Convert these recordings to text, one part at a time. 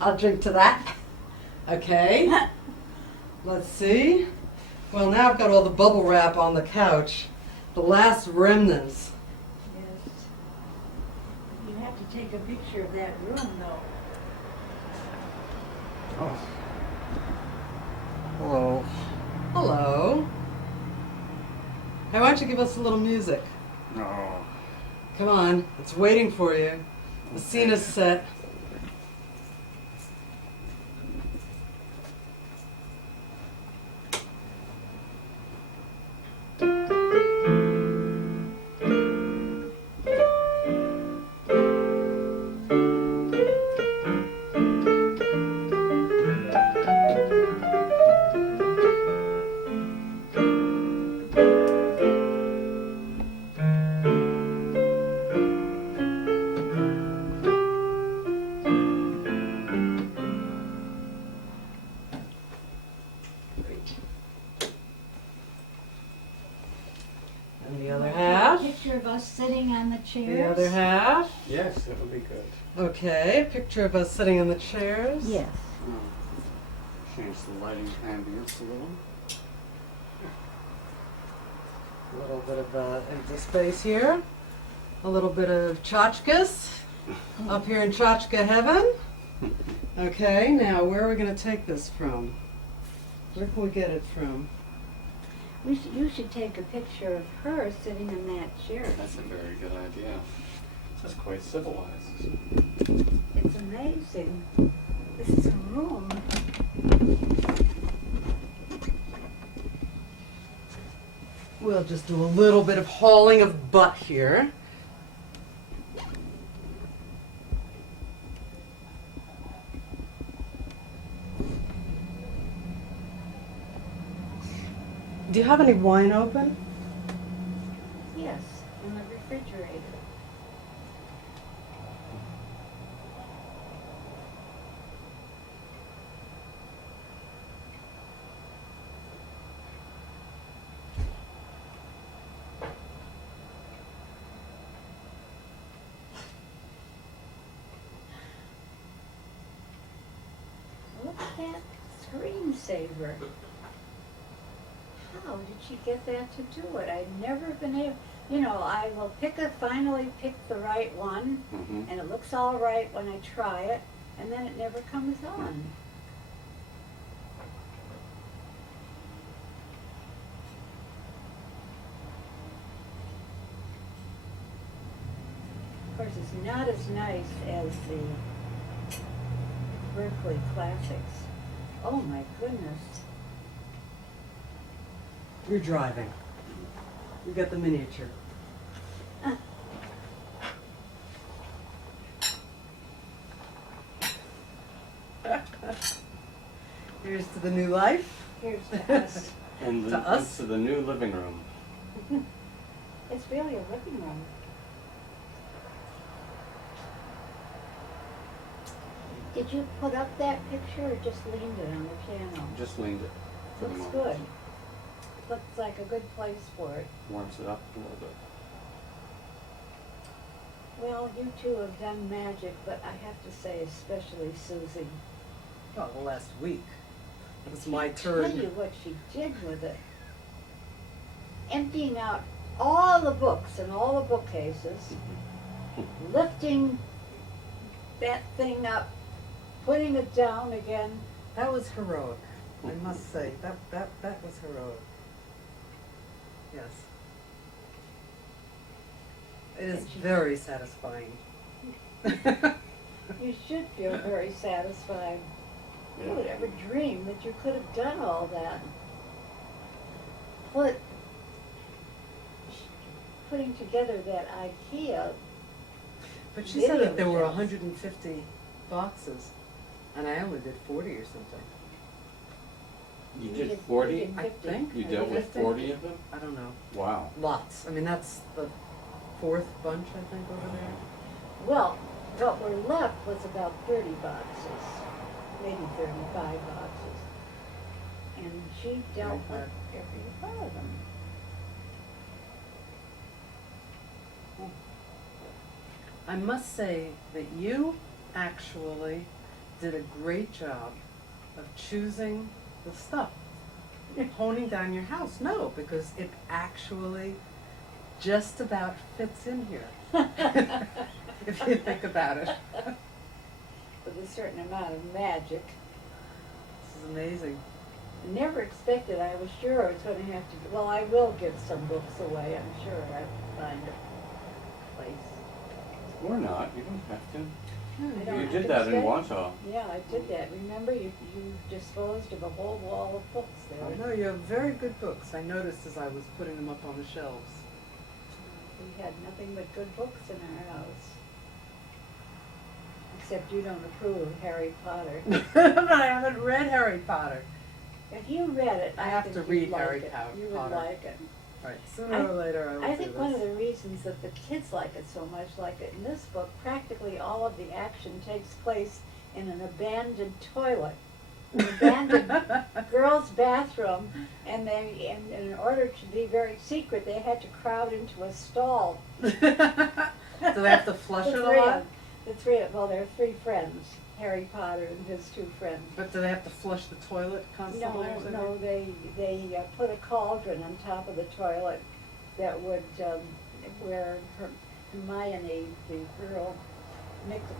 I'll drink to that. Okay. Let's see. Well, now I've got all the bubble wrap on the couch. The last remnants. Yes. You have to take a picture of that room, though. Oh. Hello. Hello. Hey, why don't you give us a little music? No. Come on, it's waiting for you. The scene is set. And the other half. Picture of us sitting on the chairs. The other half. Yes, that would be good. Okay, picture of us sitting in the chairs. Yes. Change the lighting ambience a little. A little bit of empty space here. A little bit of tchotchkes up here in tchotchke heaven. Okay, now where are we going to take this from? Where can we get it from? You should take a picture of her sitting in that chair. That's a very good idea. That's quite civilized. It's amazing. This is a room. We'll just do a little bit of hauling of butt here. Do you have any wine open? Yes, in the refrigerator. Look at that screensaver. How did she get that to do it? I've never been able, I will finally pick the right one, and it looks all right when I try it, and then it never comes on. Of course, it's not as nice as the Berkeley Classics. Oh my goodness. You're driving. You got the miniature. Here's to the new life. Here's to us. And To us? to the new living room. It's really a living room. Did you put up that picture or just leaned it on the piano? Just leaned it for the Looks moment. good. Looks like a good place for it. Warms it up a little bit. Well, you two have done magic, but I have to say, especially Susie. Oh, the last week. It was my Tell turn. you what she did with it. Emptying out all the books and all the bookcases, lifting that thing up, putting it down again. That was heroic. I must say, that was heroic. Yes. It is very satisfying. You should feel very satisfied. Who would ever dream that you could have done all that? Putting together that IKEA. But she said that there were Video 150 boxes, and I only did 40 or something. You did 40? I think. You dealt with 40 of them? I don't know. Wow. Lots. I mean, that's the fourth bunch, I think, over there. Well, what were left was about 30 boxes, maybe 35 boxes. And she dealt with every one of them. I must say that you actually did a great job of choosing the stuff, honing down your house. No, because it actually just about fits in here, if you think about it. With a certain amount of magic. This is amazing. I never expected, I was sure I was going to have to, well, I will give some books away, I'm sure I'll find a place. Or not, you don't have to. I don't You have did to that in stay. Wausau. Yeah, I did that. Remember, you disposed of a whole wall of books there. No, you have very good books. I noticed as I was putting them up on the shelves. We had nothing but good books in our house. Except you don't approve of Harry Potter. But I haven't read Harry Potter. If you read it, I have think to you'd read like Harry it. Potter. You would like it. Right, sooner or later I will I do think this. one of the reasons that the kids like it so much, like in this book, practically all of the action takes place in an abandoned toilet, an abandoned girls' bathroom, and in order to be very secret, they had to crowd into a stall. Do they have to flush it a lot? Well, there are three friends, Harry Potter and his two friends. But do they have to flush the toilet constantly or something? No, they put a cauldron on top of the toilet that would, where Hermione, the girl,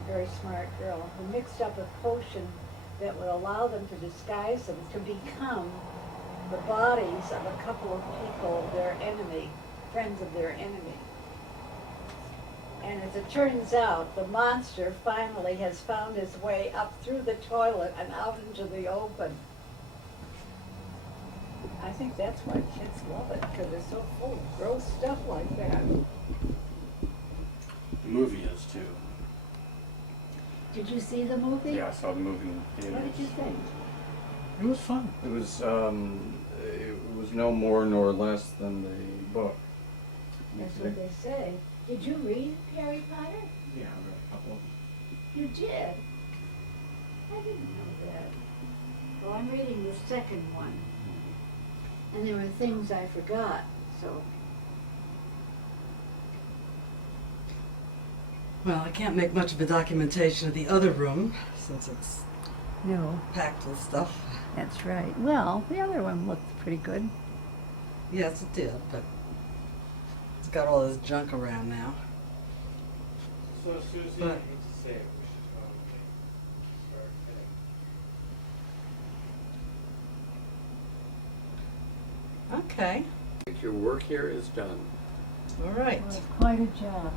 very smart girl, who mixed up a potion that would allow them to disguise them to become the bodies of a couple of people, their enemy, friends of their enemy. And as it turns out, the monster finally has found his way up through the toilet and out into the open. I think that's why kids love it, because they're so full of gross stuff like that. The movie is too. Did you see the movie? Yeah, I saw the movie in the theaters. What did you think? It was fun. It was no more nor less than the book. That's what they say. Did you read Harry Potter? Yeah, I read a couple of them. You did? I didn't know that. Well, I'm reading the second one. And there were things I forgot, so. Well, I can't make much of a documentation of the other room since it's No, packed with stuff. that's right. Well, the other one looked pretty good. Yes, it did, but it's got all this junk around now. So Susie, But- I hate to say it, we should probably start getting. Okay, I think your work here is done. all right. Well, it's quite a job.